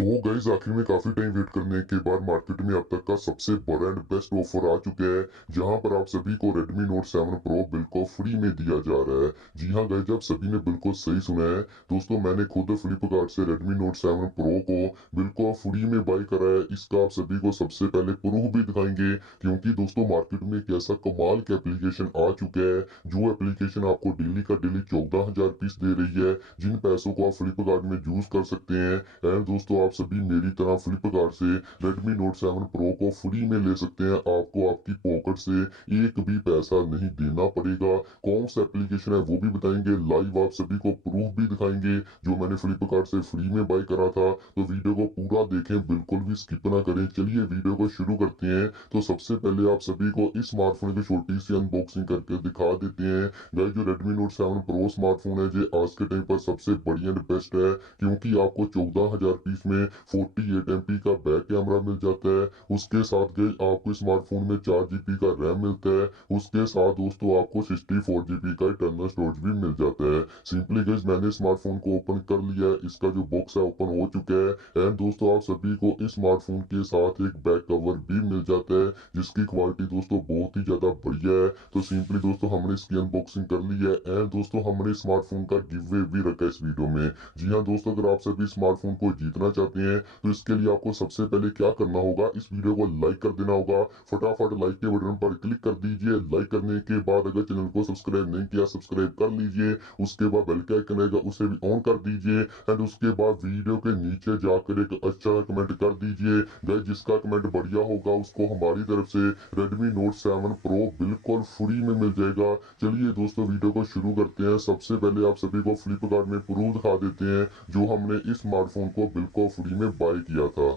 तो गाइस आखिर में काफी टाइम वेट करने के बाद मार्केट में अब तक का सबसे बड़ा एंड बेस्ट ऑफर आ चुका है, जहां पर आप सभी को Redmi Note 7 Pro बिल्कुल फ्री में दिया जा रहा है। जी हां गाइस, जब सभी ने बिल्कुल सही सुना है दोस्तों, मैंने खुद फ्लिपकार्ट से Redmi Note 7 Pro को बिल्कुल फ्री में बाय करा है। इसका आप सभी को सबसे पहले प्रूफ भी दिखाएंगे, क्योंकि दोस्तों मार्केट में एक ऐसा कमाल का एप्लीकेशन आ चुका है, जो एप्लीकेशन आपको डेली का डेली 14,000 पीस दे रही है, जिन पैसों को आप फ्लिपकार्ट में यूज कर सकते हैं। एंड दोस्तों आप सभी मेरी तरह फ्लिपकार्ट से Redmi Note 7 Pro को फ्री में ले सकते हैं। आपको आपकी पॉकेट से एक भी पैसा नहीं देना पड़ेगा। कौन सा एप्लीकेशन है वो भी बताएंगे, लाइव आप सभी को प्रूफ भी दिखाएंगे जो मैंने फ्लिपकार्ट से फ्री में बाय करा था। तो वीडियो को पूरा देखें, बिल्कुल भी स्किप ना करें। चलिए वीडियो को शुरू करते हैं। तो सबसे पहले आप सभी को इस स्मार्टफोन की छोटी सी अनबॉक्सिंग करके दिखा देते हैं। गाइस जो Redmi Note 7 Pro स्मार्टफोन है, ये आज के टाइम पर सबसे बढ़िया एंड बेस्ट है, क्योंकि आपको 14,000 पीस में 48 MP का बैक कैमरा मिल जाता है। उसके साथ गई आपको स्मार्टफोन में 4 GB का रैम मिलता है। उसके साथ दोस्तों आपको 64 GB का इंटरनल स्टोरेज भी मिल जाता है। सिंपली गाइस मैंने स्मार्टफोन को ओपन कर लिया है, इसका जो बॉक्स है ओपन हो चुका है। एंड दोस्तों आप सभी को इस स्मार्टफोन के साथ एक बैक कवर भी मिल जाता है, जिसकी क्वालिटी दोस्तों बहुत ही ज्यादा बढ़िया है। तो सिंपली दोस्तों हमने इसकी अनबॉक्सिंग कर ली है। एंड दोस्तों हमने स्मार्टफोन का गिव वे भी रखा है इस वीडियो में। जी हाँ दोस्तों, अगर आप सभी स्मार्टफोन को जीतना चाहते हैं तो इसके लिए आपको सबसे पहले क्या करना होगा, इस वीडियो को लाइक कर देना होगा। फटाफट लाइक के बटन पर क्लिक कर दीजिए। लाइक करने के बाद अगर चैनल को सब्सक्राइब नहीं किया, सब्सक्राइब कर लीजिए। उसके बाद बेल का आइकन आएगा, उसे भी ऑन कर दीजिए। एंड उसके बाद वीडियो के नीचे जाकर एक अच्छा कमेंट कर दीजिए। गाइस जिसका कमेंट बढ़िया होगा उसको हमारी तरफ से Redmi Note 7 Pro बिल्कुल फ्री में मिल जाएगा। चलिए दोस्तों वीडियो को शुरू करते हैं। सबसे पहले आप सभी को फ्लिपकार्ट में प्रूफ दिखा देते हैं, जो हमने इस स्मार्टफोन को बिल्कुल फ्री में बाय किया था।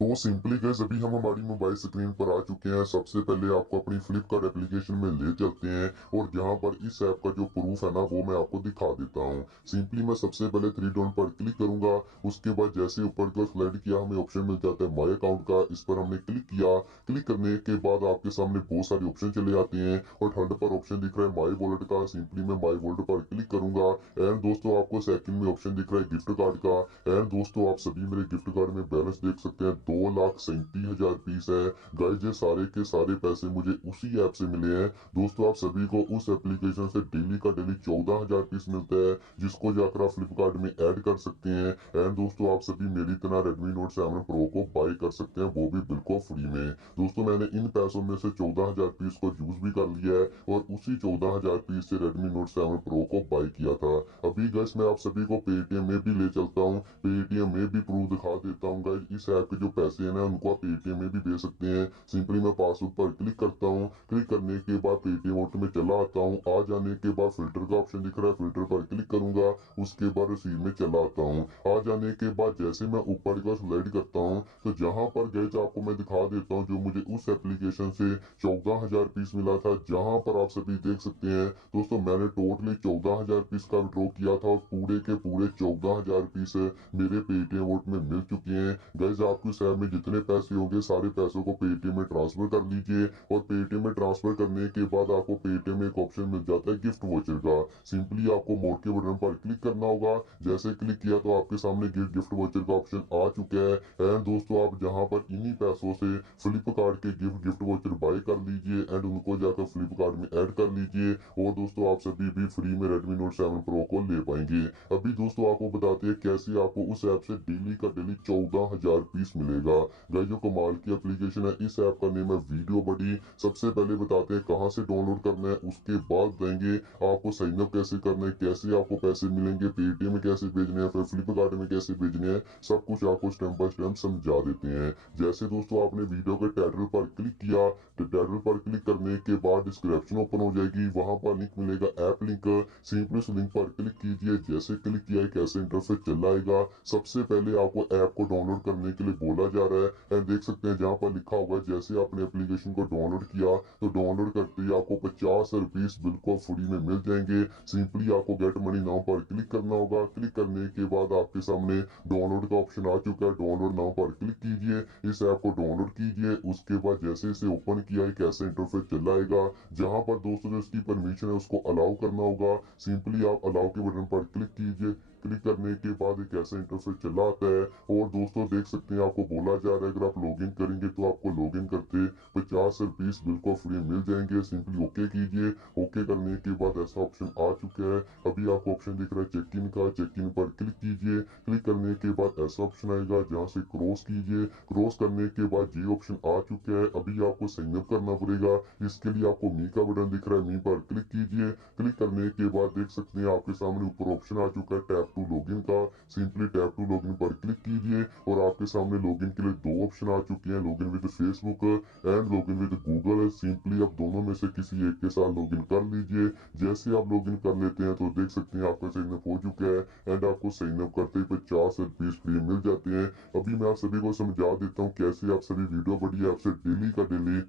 तो सिंपली गाइस अभी हम हमारी मोबाइल स्क्रीन पर आ चुके हैं। सबसे पहले आपको अपनी फ्लिपकार्ट एप्लीकेशन में ले चलते हैं, और जहां पर इस ऐप का जो प्रूफ है ना वो मैं आपको दिखा देता हूं। सिंपली मैं सबसे पहले थ्री डॉट पर क्लिक करूंगा। उसके बाद जैसे ऊपर की ओर स्लाइड किया हमें ऑप्शन मिल जाता है माई अकाउंट का, इस पर हमने क्लिक किया। क्लिक करने के बाद आपके सामने बहुत सारे ऑप्शन चले आते हैं, और थर्ड पर ऑप्शन दिख रहा है माई वॉलेट का। सिंपली मैं माई वॉलेट पर क्लिक करूंगा। एंड दोस्तों आपको सेकंड में ऑप्शन दिख रहा है गिफ्ट कार्ड का। एंड दोस्तों आप सभी मेरे गिफ्ट कार्ड में बैलेंस देख सकते हैं, 2,37,000 पीस है। गाइस ये सारे के सारे पैसे मुझे उसी ऐप से मिले हैं। दोस्तों आप सभी को उस एप्लीकेशन से डेली का डेली 14,000 पीस मिलता है, जिसको जाकर आप फ्लिपकार्ट में ऐड कर सकते हैं। एंड दोस्तों आप सभी मेरी तरह Redmi Note 7 Pro को बाय कर सकते हैं, वो भी बिल्कुल फ्री में। दोस्तों मैंने इन पैसों में से 14,000 पीस को यूज भी कर लिया है, और उसी 14,000 पीस से Redmi Note 7 Pro को बाय किया था। अभी गाइस मैं आप सभी को पेटीएम में भी ले चलता हूँ, पेटीएम में भी प्रूफ दिखा देता हूँ। गाइस इस ऐप के जो पैसे हैं ना उनको आप पेटीएम में भी भेज सकते हैं। सिंपली मैं पासवर्ड पर क्लिक करता हूँ। क्लिक करने के बाद पेटीएम वॉलेट में चला आता हूँ। आ जाने के बाद फिल्टर का ऑप्शन दिख रहा है, फिल्टर पर क्लिक करूंगा। उसके बाद रिसीव में चला आता हूँ। आ जाने के बाद जैसे मैं ऊपर का स्लाइड करता हूँ, तो जहां पर गए आपको मैं दिखा देता हूँ जो मुझे उस एप्लीकेशन से 14,000 पीस मिला था। जहां पर आप सभी देख सकते हैं दोस्तों मैंने टोटली 14,000 पीस का विड्रॉ किया था, और पूरे के पूरे 14,000 पीस मेरे पेटीएम वॉलेट में मिल चुके हैं। गाइस आपको इस ऐप में जितने पैसे होंगे सारे पैसों को पेटीएम में ट्रांसफर कर लीजिए, और पेटीएम में ट्रांसफर करने के बाद आपको पेटीएम में एक ऑप्शन मिल जाता है गिफ्ट वोचर का। सिंपली आपको मोड के बटन पर क्लिक करना होगा। जैसे क्लिक किया तो आपके सामने गिफ्ट वोचर का ऑप्शन आ चुका है। एंड दोस्तों आप जहां पर इन्हीं पैसों से फ्लिपकार्ट के गिफ्ट वोचर बाय कर लीजिए, एंड उनको जाकर फ्लिपकार्ट में ऐड कर लीजिए, और दोस्तों आप सभी भी फ्री में Redmi Note 7 Pro को ले पाएंगे। अभी दोस्तों आपको बताते हैं कैसे आपको उस ऐप से डेली का डेली 14,000 पीस मिलेगा। गाइस जो कमाल की एप्लीकेशन है, इस ऐप का नेम है वीडियो बडी। सबसे पहले बताते हैं कहां से डाउनलोड करना है, उसके बाद देंगे आपको साइन अप कैसे करना है, कैसे आपको पैसे मिलेंगे, पेटीएम में कैसे भेजने हैं, फिर फ्लिपकार्ट में कैसे भेजने हैं, सब कुछ आपको स्टेप बाय स्टेप समझा देते हैं। जैसे दोस्तों आपने वीडियो के टाइटल पर क्लिक किया, तो टाइटल पर क्लिक करने के बाद डिस्क्रिप्शन ओपन हो जाएगी, वहां पर लिंक मिलेगा ऐप लिंक। सिंपली उस लिंक पर क्लिक कीजिए। जैसे क्लिक किया एक ऐसे इंटरफेस चल आएगा। सबसे पहले आपको ऐप को डाउनलोड करने के लिए बोला जा रहा है, एंड देख सकते हैं जहां पर लिखा हुआ है जैसे आपने एप्लीकेशन को डाउनलोड किया तो डाउनलोड करते ही आपको 50 रुपीस बिल्कुल फ्री में मिल जाएंगे। सिंपली आपको गेट मनी नाउ पर क्लिक करना होगा। क्लिक करने के बाद आपके सामने डाउनलोड का ऑप्शन आ चुका है, डाउनलोड नाउ पर क्लिक कीजिए, इस ऐप को डाउनलोड कीजिए। उसके बाद जैसे इसे ओपन किया एक ऐसा इंटरफेस चला आएगा, जहां पर दोस्तों जो इसकी परमिशन है उसको अलाउ करना होगा। सिंपली आप अलाउ के बटन पर क्लिक कीजिए। क्लिक करने के बाद एक ऐसा इंटरफेस चला आता है और दोस्तों देख सकते हैं आपको बोला जा रहा है अगर आप लॉगिन करेंगे तो आपको लॉगिन करते 50 रुपीस बिल्कुल फ्री मिल जाएंगे। सिंपली ओके कीजिए। ओके करने के बाद ऐसा ऑप्शन आ चुका है। अभी आपको ऑप्शन दिख रहा है चेक इन का, चेक इन पर क्लिक कीजिए। क्लिक करने के बाद ऐसा ऑप्शन आएगा जहाँ से क्रॉस कीजिए। क्रॉस करने के बाद ये ऑप्शन आ चुका है। अभी आपको साइन अप करना पड़ेगा। इसके लिए आपको मी का बटन दिख रहा है, मी पर क्लिक कीजिए। क्लिक करने के बाद देख सकते हैं आपके सामने ऊपर ऑप्शन आ चुका है टैप टू लॉगिन का। सिंपली टैप टू लॉगिन पर क्लिक कीजिए और आपके सामने लॉगिन के लिए दो ऑप्शन आ चुके हैं, login with Facebook and login with Google. Simply आप दोनों में से किसी एक के साथ लॉगिन कर लीजिए। जैसे आप लॉगिन कर लेते हैं तो देख सकते हैं आपका साइन अप हो चुका है एंड आपको साइन अप करते ही 50 रुपीस फ्री मिल जाते हैं। अभी मैं आप सभी को समझा देता हूँ कैसे आप सभी वीडियो बढ़िया आपसे डेली का डेली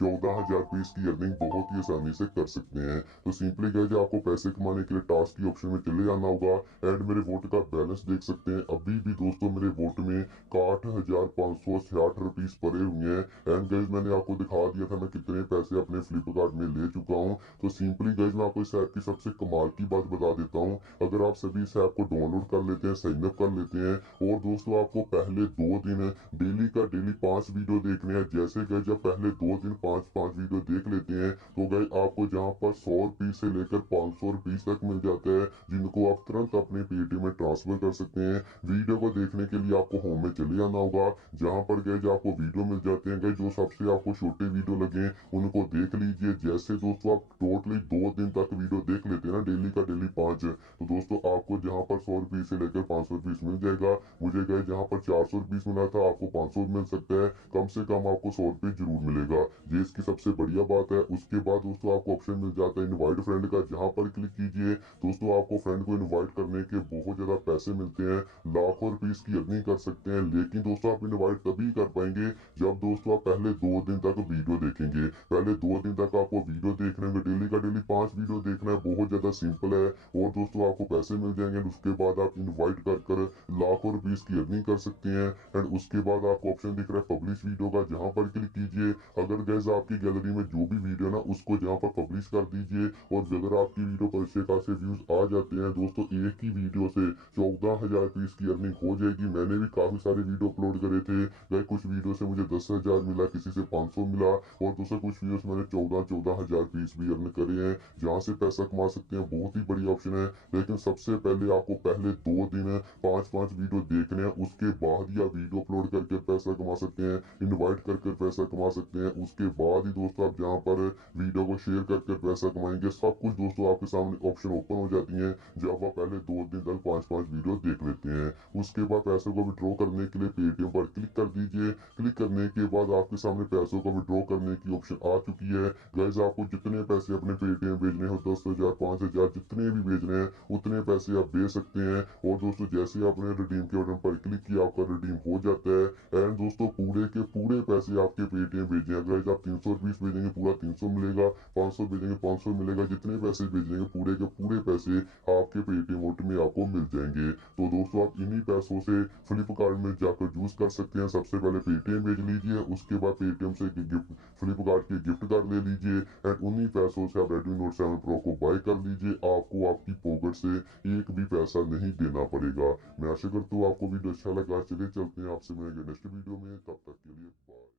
14,000 रुपीस की अर्निंग बहुत ही आसानी से कर सकते हैं। तो सिंपली गाइस आपको पैसे कमाने के लिए टास्क की ऑप्शन में चले जाना होगा एंड मेरे वोट का बैलेंस देख सकते हैं। अभी भी दोस्तों मेरे वोट में 61,566 रुपीस पड़े हुए हैं एंड गाइस मैंने आपको दिखा दिया था मैं कितने पैसे अपने फ्लिपकार्ट में ले चुका हूँ। तो सिंपली गाइस मैं आपको इस ऐप की सबसे कमाल की बात बता देता हूँ। अगर आप सभी इस ऐप को डाउनलोड कर लेते हैं, साइन अप कर लेते हैं और दोस्तों आपको पहले 2 दिन डेली का डेली 5 वीडियो देखने हैं। जैसे गाइस जब पहले 2 दिन 5-5 वीडियो देख लेते हैं तो गाइस आपको जहां पर 100 रुपीस से लेकर 500 रुपीस तक मिल जाता है जिनको आप तुरंत अपने पेटीएम में ट्रांसफर कर सकते हैं। वीडियो को देखने के लिए आपको होम में चले जाना होगा जहां पर गाइस आपको वीडियो मिल जाते हैं। गाइस जो सबसे आपको छोटे वीडियो लगे उनको देख लीजिए। जैसे दोस्तों आप टोटली 2 दिन तक वीडियो देख लेते हैं ना डेली का डेली 5, तो दोस्तों आपको जहां पर 100 रुपीस से लेकर 500 रुपीस मिल जाएगा। मुझे गाइस जहां पर 400 रुपीस मिला था आपको 500 मिल सकता है। कम से कम आपको 100 रुपये जरूर मिलेगा। ये इसकी सबसे बढ़िया बात है। उसके बाद दोस्तों आपको ऑप्शन मिल जाता है इनवाइट फ्रेंड का, जहां पर क्लिक कीजिए दोस्तों आपको फ्रेंड को इनवाइट करने के बहुत ज्यादा पैसे मिलते हैं, लाखों रुपीस की अर्निंग कर सकते हैं। लेकिन दोस्तों आप इनवाइट तभी कर पाएंगे जब दोस्तों आप पहले 2 दिन तक वीडियो देखेंगे। पहले 2 दिन तक आपको वीडियो देखने में डेली का डेली 5 वीडियो देखना है, बहुत ज्यादा सिंपल है और दोस्तों आपको पैसे मिल जाएंगे। उसके बाद आप इन्वाइट कर लाखों रुपीस की अर्निंग कर सकते हैं एंड उसके बाद आपको ऑप्शन दिख रहा है पब्लिश वीडियो का, जहां पर क्लिक कीजिए। अगर गैस आपकी गैलरी में जो भी वीडियो ना उसको जहां पर पब्लिश कर दीजिए और अगर आपकी वीडियो पर अच्छे खासे व्यूज आ जाते हैं दोस्तों एक ही वीडियो से 14,000 रुपीस की अर्निंग हो जाएगी। मैंने भी काफी सारे वीडियो अपलोड करे थे गए, कुछ वीडियो से मुझे 10,000 मिला, किसी से 500 मिला और दोस्तों कुछ वीडियो से मैंने 14,000 रुपीस भी अर्न करे हैं जहाँ से पैसा कमा सकते हैं। बहुत ही बढ़िया ऑप्शन है। लेकिन सबसे पहले आपको पहले 2 दिन 5-5 वीडियो देखने हैं, उसके बाद ही आप वीडियो अपलोड करके पैसा कमा सकते हैं, इनवाइट करके पैसा कमा सकते हैं। उसके बाद ही दोस्तों आप जहां पर वीडियो को शेयर करके पैसा कमाएंगे। सब कुछ दोस्तों आपके सामने ऑप्शन ओपन हो जाती है जब आप पहले 2 दिन तक 5-5 वीडियो देख लेते हैं। उसके बाद पैसों को विड्रॉ करने के लिए पेटीएम पर क्लिक कर दीजिए। क्लिक करने के बाद आपके सामने पैसों को विड्रॉ करने की ऑप्शन आ चुकी है। गाइस आपको जितने पैसे अपने पेटीएम भेजने हो 10,000 5,000 जितने भी भेजने हैं उतने पैसे आप भेज सकते हैं। और दोस्तों जैसे आपने रिडीम के बटन पर क्लिक किया आपका रिडीम हो जाता है एंड दोस्तों पूरे के पूरे पैसे आपके पेटीएम भेजे। अगर आप 300 रुपीस भेजेंगे पूरा 300 मिलेगा, 500 भेजेंगे 500 मिलेगा, जितने पैसे भेजेंगे पूरे के पूरे पैसे आपके पेटीएम वोट में आपको मिल जाएंगे। तो दोस्तों आप इन्हीं पैसों से फ्लिपकार्ट में जाकर यूज कर सकते हैं। सबसे पहले पेटीएम भेज लीजिए, उसके बाद पेटीएम से गिफ्ट फ्लिपकार्ट के गिफ्ट कार्ड ले लीजिए एंड उन्हीं पैसों से आप रेडमी नोट 7 प्रो को बाय कर लीजिए। आपको आपकी पॉकेट से एक भी पैसा नहीं देना पड़ेगा। मैं आशा करता हूँ आपको वीडियो अच्छा लगा। चलिए चलते हैं, आपसे मिलेंगे नेक्स्ट वीडियो में, तब तक के लिए बाय।